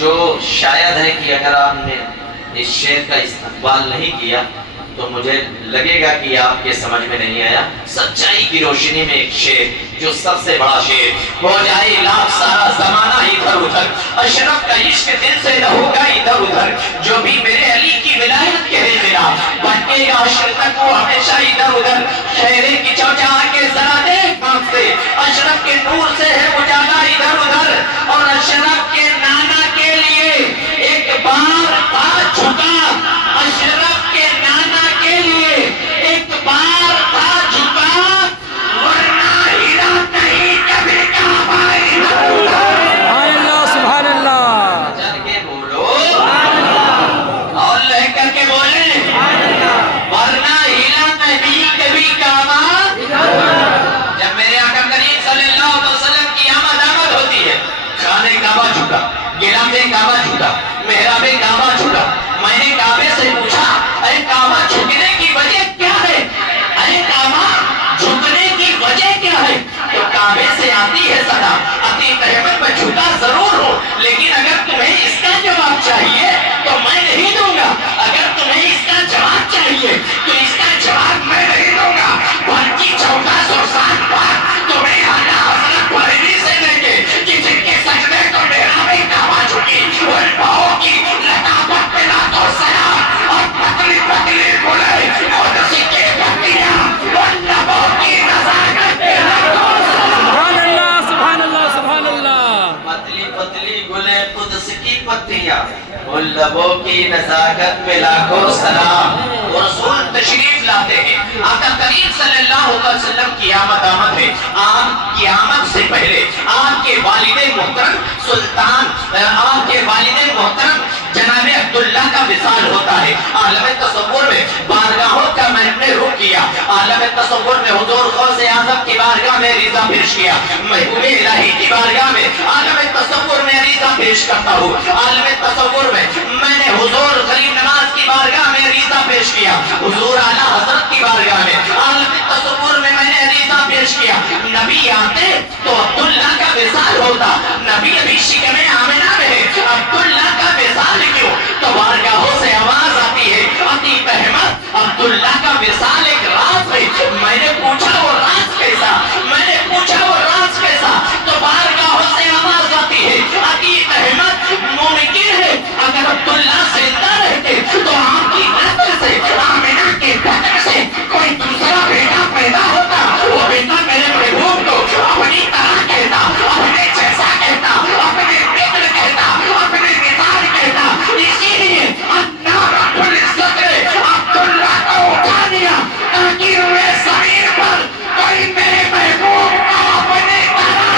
جو شاید ہے کہ اگر آپ نے اس شعر کا استقبال نہیں کیا تو مجھے لگے گا کہ آپ کے سمجھ میں نہیں آیا۔ سچائی کی روشنی میں ایک شعر جو سب سے بڑا شعر، ہو جائے لاکھ سارا زمانہ ادھر ادھر، اشرف کا عشق دل سے نہ ہوگا ادھر ادھر، جو بھی میرے علی کی ولایت کہے میرا بھٹکے گا عشق تک وہ ہمیشہ ادھر ادھر۔ شہرے کی چوچا کے ذرا دیکھ آنکھ سے، اشرف کے نور سے ہے اجالا ادھر ادھر، اور اشرف کے نانا کے لیے ایک بار تھا جھکا، اشرف کے نانا کے لیے ایک بار تھا جھکا، ورنہ ہیرا نہیں کبھی کعبہ ادھر ادھر۔ سبحان اللہ سبحان اللہ، چل کے بولو اور لہ کر کے بولے، ورنہ ہیرا نہیں کبھی کعبہ ادھر ادھر۔ جب میرے آقا کریم صلی اللہ علیہ وسلم کی آمد ہوتی ہے، خانہ کعبہ جھکا، گرام کعبہ جھکا، محراب کعبہ جھکا۔ میں نے کعبے سے پوچھا، اے کعبہ جھکنے کی وجہ کیا ہے؟ اے کعبہ جھکنے کی وجہ کیا ہے؟ تو کعبے سے آتی ہے صدا، عتیق احمد میں جھکا ضرور ہوں، لیکن اگر تمہیں اس کا جواب چاہیے تو میں نہیں دوں گا۔ اگر تمہیں اس کا جواب چاہیے تو اس کا جواب میں نہیں دوں گا۔ بلکہ 1407 بار تمہیں آقا حضرت بریلی سے لے کے کہ جن کے سجدے تو میرا بھی کعبہ جھکی، ان پاؤں کی لطافت پہ لاتوں سلام، اور پتلی پتلی گلے اور سکے پتیاں، ان لبوں کی نزاکت پہ لاتوں سبحان اللہ سبحان اللہ سبحان اللہ۔ پتلی پتلی گلے قدس کی پتیاں، ان لبوں کی نزاکت پہ لاکھوں سلام۔ رسول تشریف لاتے ہیں، آقا کریم صلی اللہ علیہ وسلم کی آمد ہے۔ آپ کی آمد سے پہلے آپ کے والد محترم سلطان، آپ کے والد محترم جناب عبداللہ کا وصال ہوتا ہے۔ عالم تصور میں بارگاہوں کا میں نے رخ کیا، عالم تصور میں حضور غوث اعظم کی بارگاہ میں عریضہ پیش کیا، محبوب الہی کی بارگاہ میں عالم تصور میں عریضہ پیش کرتا ہوں، عالم تصور میں میں نے حضور غریب نواز کی بارگاہ میں عریضہ پیش کیا، حضور اعلیٰ حضرت کی بارگاہ میں عالم تصور میں میں نے عریضہ پیش کیا۔ نبی آتے تو عبداللہ کا وصال ہوتا، نبی ابھی شکم آمنہ میں ہے، عبداللہ کا وصال کیوں؟ تو بارگاہوں سے آواز آتی ہے، عتیق احمد عبداللہ کا وصال ایک راز ہے۔ میں نے پوچھا وہ راز کیسا، میں نے پوچھا وہ راز کیسا، تو بارگاہوں سے آواز آتی ہے، عتیق احمد ممکن ہے اگر عبداللہ زندہ رہتے تو آپ کی نسل سے، آمنہ کے بدن سے کوئی دوسرا بیٹا پیدا ہوتا، وہ بیٹا میرے محبوب کو اپنی طرح کہتا، اپنے جیسا کہتا، اپنے مثل کہتا، اپنے مثال کہتا۔ اسی لیے اللہ رب العزت نے عبداللہ کو اٹھا دیا تاکہ روئے زمین پر کوئی میرے محبوب کو اپنے طرح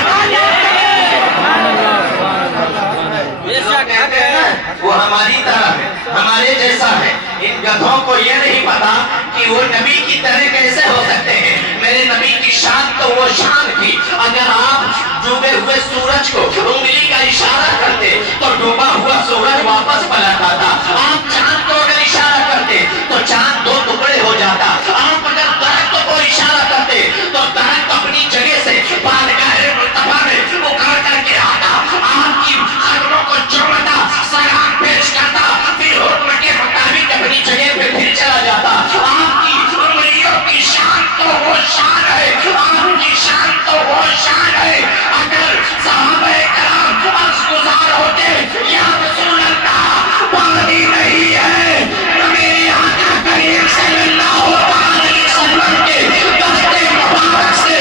کہتے ہیں وہ ہماری طرح ہے، ہمارے جیسا ہے۔ ان گدھوں کو یہ نہیں پتا کہ وہ نبی کی طرح کیسے ہو سکتے ہیں۔ میرے نبی کی شان تو وہ شان تھی، اگر آپ ڈوبے ہوئے سورج کو انگلی کا اشارہ کرتے تو ڈوبا ہوا سورج واپس پلٹ آتا، آپ چاند کو اگر اشارہ کرتے تو چاند دو ٹکڑے ہو جاتا، آپ اگر درخت کو اشارہ کرتے تو درخت اپنی جگہ سے بارگاہ مرتبہ میں اکھڑ کر کے آتا، آپ کی قدموں کو چومتا، سلام پیش کرتا، پھر حکم کے مطابق اپنی جگہ پہ پھر چلا جاتا۔ آپ کی انگلیوں کی شان تو وہ شان ہے، آپ کی شان تو وہ شان ہے۔ اگر صحابہ کرام عرض گزار ہوتے یا رسول اللہ پانی نہیں ہے، میرے آقا کریم صلی اللہ علیہ وسلم کے دستے مبارک سے،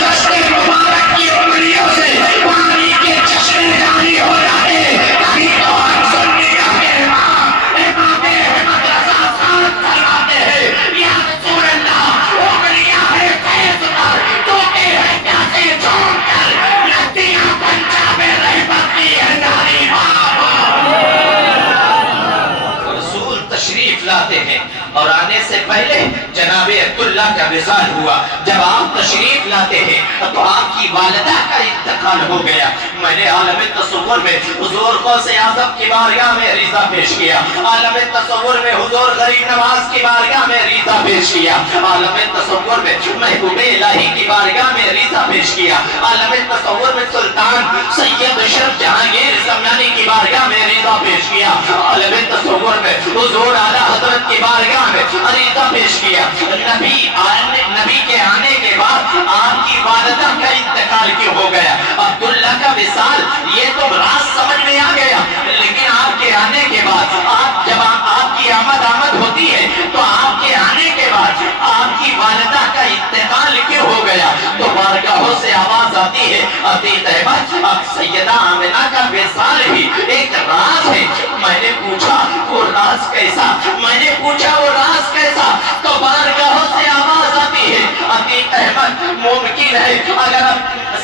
دستے مبارک کی انگلیوں سے پانی کے چشمے جاری ہو جاتے، کبھی تو ہم سنیہ کے امام احمد رضا صاحب فرماتے ہیں، یا رسول اللہ انگلیاں ہے فیض پر، توتے ہیں پیاسے جھوم کر، ندیاں پنجاب رحمت کی ہے ناری رسول تشریف لاتے ہیں، اور آنے سے پہلے جناب عبداللہ کا وصال ہوا۔ جب آپ تشریف لاتے ہیں تو آپ کی والدہ کا انتقال ہو گیا۔ میں نے عالم تصور میں حضور غوث اعظم کی بارگاہ میں عریضہ پیش کیا، عالم تصور میں حضور غریب نواز کی بارگاہ میں عریضہ پیش کیا، عالم تصور میں محبوب الہی کی بارگاہ میں عریضہ پیش کیا، عالم تصور میں سلطان سید اشرف جہانگیر سمنانی کی بارگاہ پیش کیا، عالم تصور میں حضور اعلیٰ حضرت کی بارگاہ میں عریضہ پیش کیا۔ نبی کے آنے کے بعد آپ کی والدہ کا انتقال کیوں ہو گیا؟ عبداللہ کا وصال یہ تو راز سمجھ میں آ گیا، لیکن آپ کے آنے کے بعد جب آپ کی آمد ہوتی ہے تو آپ کے آنے کے بعد آپ کی والدہ کا انتقال کیوں ہو گیا؟ تو بارگاہوں سے آواز آتی ہے، عتیق احمد اب سیدہ آمنہ کا وصال بھی ایک راز ہے۔ میں نے پوچھا وہ راز کیسا؟ میں نے پوچھا وہ راز کیسا؟ تو بارگاہوں سے آواز آتی ہے، عتیق احمد ممکن ہے اگر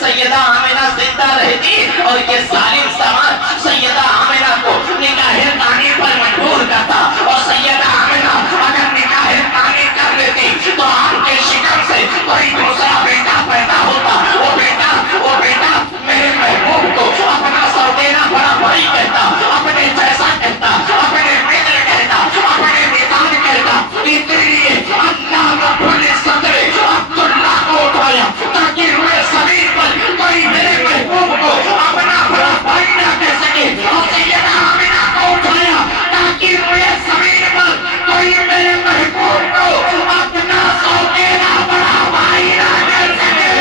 سیدہ آمنہ زندہ رہتی اور یہ ظالم سماج سیدہ آمنہ کو نکاح ثانی پر مجبور کرتا اور سیدہ آمنہ اگر نکاح ثانی کر لیتی تو آپ کے شکم سے کوئی دوسرا بیٹا پیدا ہوتا، وہ بیٹا میرے محبوب کو اپنا سوتیلا بڑا بھائی کہتا، اپنے جیسا کہتا، اپنے متر کہتا، اپنے مثال کہتا۔ اس لیے اللہ رب العزت نے عبداللہ کو اٹھایا تاکہ روئے زمین پر کوئی میرے محبوب کو اپنا بڑا بھائی نہ کہہ سکے، اور سیدہ آمنہ کو اٹھایا تاکہ روئے زمین پر کوئی میرے محبوب کو اپنا سوتیلا بڑا بھائی نہ کہہ سکے۔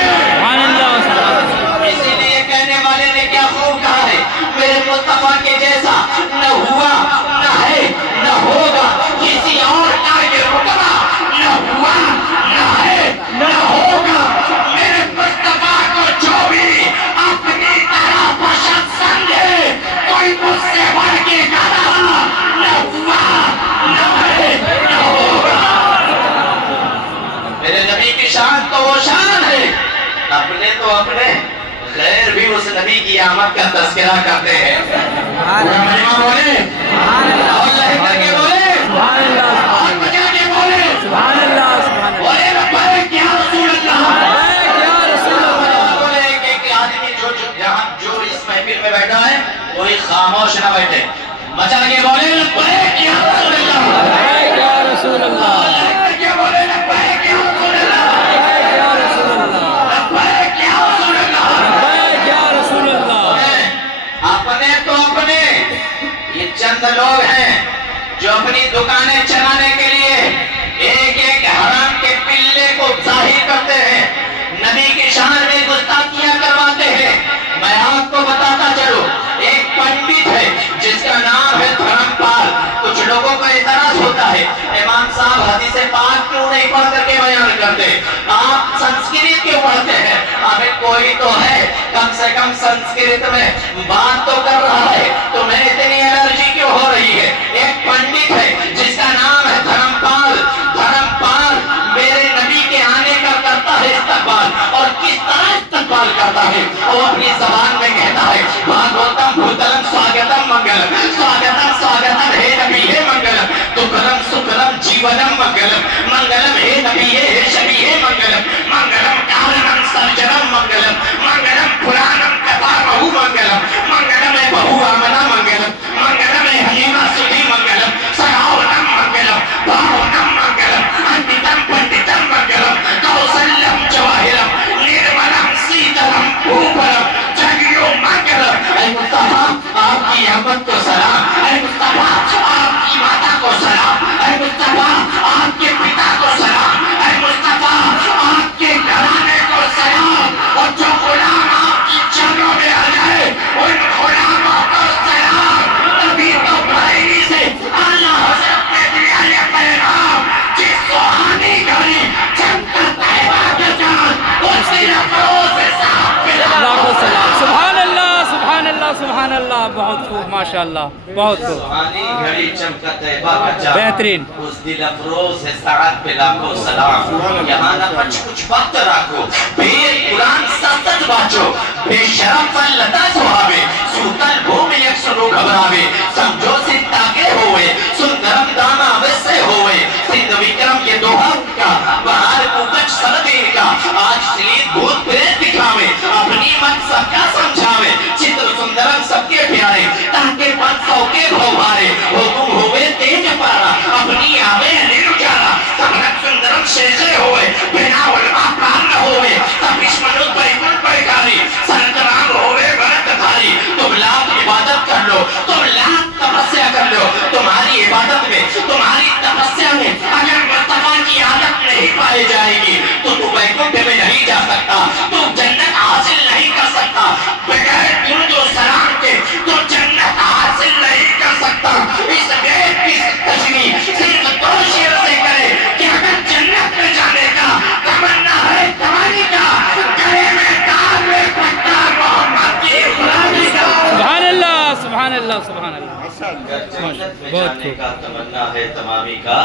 اسی لیے کہنے والے نے کیا خوب کہا ہے، میرے مصطفیٰ کے جیسا نہ ہوا نہ ہے نہ ہوگا کسی اور کا یہ رتبہ، نہ ہوا نہ ہے نہ ہوگا۔ میرے مصطفیٰ کو جو بھی اپنی طرح پسند سمجھے کوئی مجھ سے بڑھ کے کہا نہ ہوا نہ ہے نہ ہوگا۔ میرے نبی کی شان تو وہ شان ہے، اپنے تو اپنے غیر بھی اس نبی کی آمد کا تذکرہ کرتے ہیں۔ پورا مجمع بولے اور لہے کر کے بولے اور بجا کے بولے بولے لبیک یا رسول اللہ۔ بولے کہ آدمی جو اس محفل میں بیٹھا ہے وہی خاموش نہ بیٹھے، بچا کے بولے لبیک یا رسول اللہ۔ لہے کر کے بولے لبیک یا رسول اللہ۔ اپنے تو اپنے یہ چند لوگ ہیں جو اپنی دکانیں چلانے کے لیے ایک ایک حرام کے پلے کو ظاہر کرتے ہیں، نبی کی شان میں گستاخیاں کرواتے ہیں۔ میں آپ کو بتاتا چلوں، ایک پنڈت ہے جس کا نام ہے دھرم پال۔ کچھ لوگوں کو اعتراض ہوتا ہے امام صاحب حدیث پاک کیوں نہیں پڑھ کر کے بیان کرتے، آپ سنسکرت کیوں پڑھتے ہیں؟ ابھی کوئی تو ہے کم سے کم سنسکرت میں بات تو کر رہا ہے، تمہیں اتنی الرجی کیوں ہو رہی ہے؟ ایک پنڈت ہے جس کا نام ہے دھرم پال۔ دھرم پال میرے نبی کے آنے کا کرتا ہے استقبال، اور کس طرح استقبال کرتا ہے وہ اپنی زبان میں کہتا ہے، بھاگوتم بھوتلم سواگتم منگلم، سواگتم سواگتم ہے نبی ہے منگلم، دکھلم سکھلم جیونم منگلم، منگلم ہے نبی ہے شبی ہے منگلم، منگلم کارنم سرجنم منگلم، منگلم پرانم کتا بہو منگلم، منگلم ہے بہو آمنہ منگلم، منگلم ہے حلیمہ سدھی منگلم، سراونم منگلم، بھاونم منگلم، انتم پنڈتم منگلم، کوسلم جواہرم، نرملم سیتلم بھوپلم، جگیو منگلم۔ اے مصطفیٰ آپ کی احمد کو سلام، اے مصطفیٰ آپ کی ماتا کو سلام، اے مصطفیٰ آپ کے پتا کو سلام، اے مصطفیٰ آپ کے گھرانے کو سلام، اور جو غلام آپ کی جانوں میں آ جائے ان غلاموں کو سلام۔ تبھی تو بریلی سے اعلیٰ حضرت نے دیا یہ پیغام، جس سہانی گھڑی چمکا طیبہ کے چاند اسی افروز صاحب سبحان اللہ سبحان اللہ سبحان اللہ، بہت خوب ماشاءاللہ، بہت خوب، سہانی گھڑی چمکا طیبہ کا چاند بہترین۔ اس دل افروز ہے سعد پہ لاکھوں سلام۔ یہاں نہ کچھ وقت رکھو، بے قرآن سست باچو، بے شرف لتا سہاوے، سوتل بھوم یک سنو گھبراوے، سمجھو سنتا کے ہوئے، سن گرم دانا ویسے ہوئے، سندھ وکرم یہ دوہا ان کا، بہار کوکچ سرد ان کا، آج سلید بھوت پریت دکھاوے، اپنی مت سب کا سمجھاوے، چتر سندرم سب کے پیارے، تاکہ پت سو کے بھوارے، حکم ہوئے تیج پارا، اپنی آوے انیر اجارا، سبرک سندرم شیخے ہوئے، بنا علماء پران نہ ہوئے، تبش منوت بریکن پریکاری، سرکرام ہوئے برک دھاری، تم لاکھ عبادت کر لو، تم لاکھ سبحان اللہ سبحان اللہ اگر جنت میں بہت جانے خوب. کا تمنا ہے تمامی کا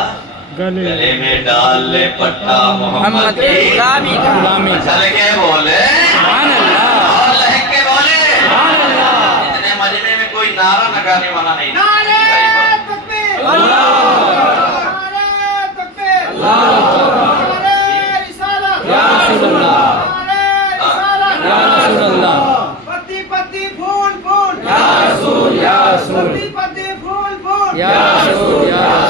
گلے میں ڈال لے پٹا محمد کی غلامی کا. چل کے بولے سبحان اللہ اور لہک کے بولے سبحان اللہ. اتنے مجمع میں کوئی نعرہ لگانے والا نہیں. یا رسول اللہ یا رسول اللہ یا رسول یا رسول یا رسول یا